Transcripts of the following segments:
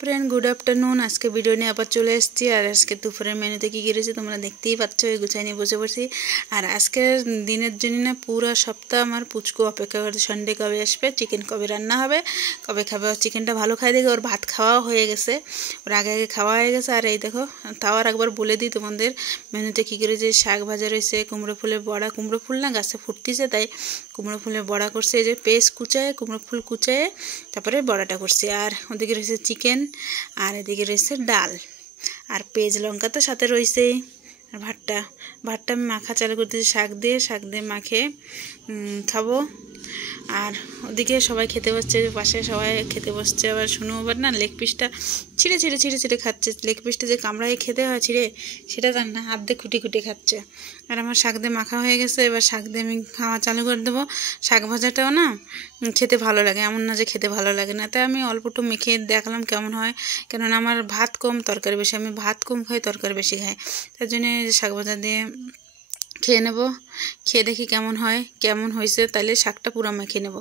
Friend good afternoon. आज के video নিয়ে আবার চলে এসেছি। আর আজকে দুপুরের মেনুতে কি কি রয়েছে তোমরা দেখতেই পাচ্ছ। এই গুছাই নিয়ে বসে পড়ছি। আর আজকের দিনের জন্য না পুরো সপ্তাহ আমার পুচকু অপেক্ষা করছে সানডে কবে আসবে, চিকেন কবে রান্না হবে, কবে খাবে। ওর চিকেনটা ভালো খাই দেখে ওর ভাত খাওয়া হয়ে গেছে, ওর আগে আগে খাওয়া হয়ে গেছে। আর এই দেখো, তাও আর একবার বলে দিই তোমাদের মেনুতে কী কী রয়েছে। শাক ভাজা রয়েছে, কুমড়ো ফুলের বড়া, কুমড়ো ফুল না গাছে ফুটতেছে তাই কুমড়ো ফুলের বড়া করছে। এই যে পেস্ট কুচায়ে কুমড়ো ফুল কুচায়ে তারপরে বড়াটা করছি। আর ওদিকে রয়েছে চিকেন, আর এদিকে রয়েছে ডাল, আর পেঁয়াজ লঙ্কা তো সাথে রয়েছেই। আর ভাতটা আমি মাখা চালু করতেছি শাক দিয়ে মাখে খাবো। আর ওদিকে সবাই খেতে বসছে, পাশে সবাই খেতে বসছে। আবার শুনো আবার না লেগ পিসটা ছিঁড়ে খাচ্ছে। লেগ পিসটা যে কামড়ায় খেতে হয় ছিঁড়ে, সেটা জান না, হাত দিয়ে খুঁটি খাচ্ছে। আর আমার শাক দিয়ে মাখা হয়ে গেছে, এবার শাক দিয়ে আমি খাওয়া চালু করে দেবো। শাক ভাজাটাও না খেতে ভালো লাগে, এমন না যে খেতে ভালো লাগে না। তাই আমি অল্প একটু মেখে দেখলাম কেমন হয়, কেননা আমার ভাত কম তরকারি বেশি, আমি ভাত কম খাই তরকারি বেশি খাই। তার জন্য শাক ভাজা দিয়ে খেয়ে নেব, খেয়ে দেখি কেমন হয়, কেমন হয়েছে। তাহলে শাকটা পুরো মেখে নেব।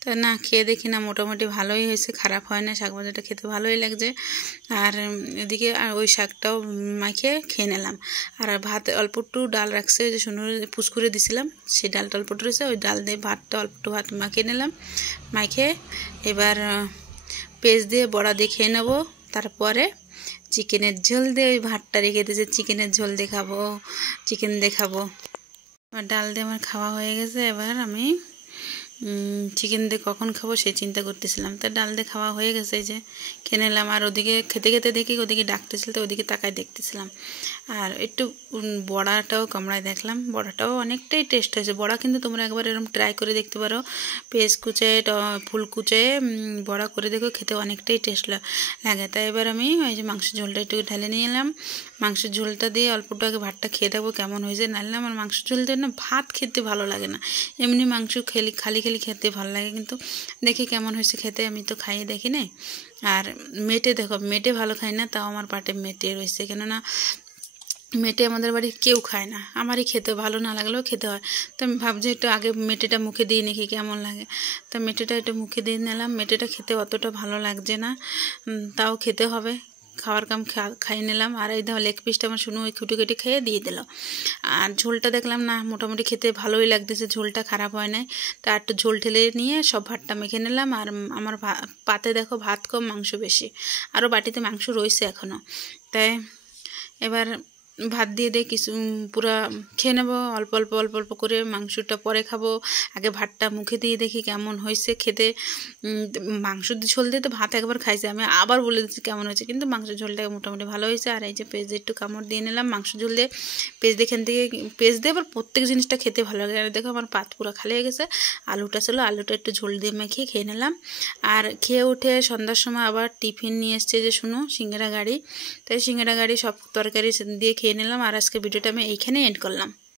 তা না খেয়ে দেখি না মোটামুটি ভালোই হয়েছে, খারাপ হয় না। শাক ভাজাটা খেতে ভালোই লাগছে। আর এদিকে আর ওই শাকটাও মাখে খেয়ে নিলাম। আর ভাত অল্প একটু ডাল রাখছে, যে সুন্দর পুচকুরে দিছিলাম, সেই ডালটা অল্প একটু রয়েছে, ওই ডাল দিয়ে ভাতটা অল্প একটু ভাত মাখিয়ে নিলাম। মাখে এবার পেঁয়াজ দিয়ে বড়া দিয়ে খেয়ে নেবো। তারপরে চিকেনের ঝোল দিয়ে ওই ভাতটা রেখে দিয়েছে, চিকেনের ঝোল দিয়ে খাবো, চিকেন দিয়ে খাবো। ডাল দিয়ে আমার খাওয়া হয়ে গেছে। এবার আমি চিকেন দিয়ে কখন খাবো সেই চিন্তা করতেছিলাম। তা ডাল দিয়ে খাওয়া হয়ে গেছে, এই যে খেয়ে নিলাম। আর ওদিকে খেতে দেখি ওদিকে ডাকতেছিল, তো ওদিকে তাকায় দেখতেছিলাম। আর একটু বড়াটাও কামড়ায় দেখলাম, বড়াটাও অনেকটাই টেস্ট হয়েছে। বড়া কিন্তু তোমরা একবার এরকম ট্রাই করে দেখতে পারো, পেঁয়াজ কুচায়ে ফুল কুচায়ে বড়া করে দেখো, খেতে অনেকটাই টেস্ট লাগে। তাই এবার আমি ওই যে মাংসের ঝোলটা একটু ঢেলে নিয়ে এলাম। মাংসের ঝোলটা দিয়ে অল্পটা আগে ভাতটা খেয়ে দেখবো কেমন হয়েছে। নাহলে আমার মাংসের ঝোল দিয়ে না ভাত খেতে ভালো লাগে না, এমনি মাংস খালি খেতে ভালো লাগে। কিন্তু দেখি কেমন হয়েছে খেতে, আমি তো খাইয়ে দেখি নাই। আর মেটে দেখো, মেটে ভালো খাই না, তাও আমার পাটে মেটে রয়েছে। কেননা মেটে আমাদের বাড়ির কেউ খায় না, আমারই খেতে ভালো না লাগলেও খেতে হয়। তো আমি ভাবছি একটু আগে মেটেটা মুখে দিয়ে নাকি কেমন লাগে। তো মেটেটা একটু মুখে দিয়ে নিলাম। মেটেটা খেতে অতটা ভালো লাগছে না, তাও খেতে হবে, খাওয়ার কাম খাইয়ে নিলাম। আর এই ধর লেগ পিসটা আমার শুনো ওই খুঁটি খেয়ে দিয়ে দিল। আর ঝোলটা দেখলাম না মোটামুটি খেতে ভালোই লাগতেছে, ঝোলটা খারাপ হয় নাই। তা একটু ঝোল ঠেলে নিয়ে সব ভাতটা মেখে নিলাম। আর আমার পাতে দেখো ভাত কম মাংস বেশি, আরও বাটিতে মাংস রয়েছে এখনও। তাই এবার ভাত দিয়ে কিছু পুরা খেয়ে নেবো, অল্প অল্প করে। মাংসটা পরে খাবো, আগে ভাতটা মুখে দিয়ে দেখি কেমন হয়েছে খেতে। মাংস ঝোল দিয়ে তো ভাত একবার খাইছে, আমি আবার বলে দিচ্ছি কেমন হয়েছে, কিন্তু মাংসের ঝোলটা মোটামুটি ভালো হয়েছে। আর এই যে পেঁয়াজ একটু কামড় দিয়ে নিলাম মাংস ঝোল দিয়ে। পেঁয়াজ দিয়ে পেঁয়াজ দিয়ে আবার প্রত্যেক জিনিসটা খেতে ভালো লাগে। আর দেখো আমার পাত পুরো খালি হয়ে গেছে। আলুটা ছিল, আলুটা একটু ঝোল দিয়ে মেখে খেয়ে নিলাম। আর খেয়ে উঠে সন্ধ্যার সময় আবার টিফিন নিয়ে এসছে, যে শুনো সিঙ্গারা গাড়ি। তাই সিঙ্গারা গাড়ি সব তরকারি দিয়ে খেয়ে নিলাম। আর আজকে ভিডিওটা আমি এইখানেই এন্ড করলাম।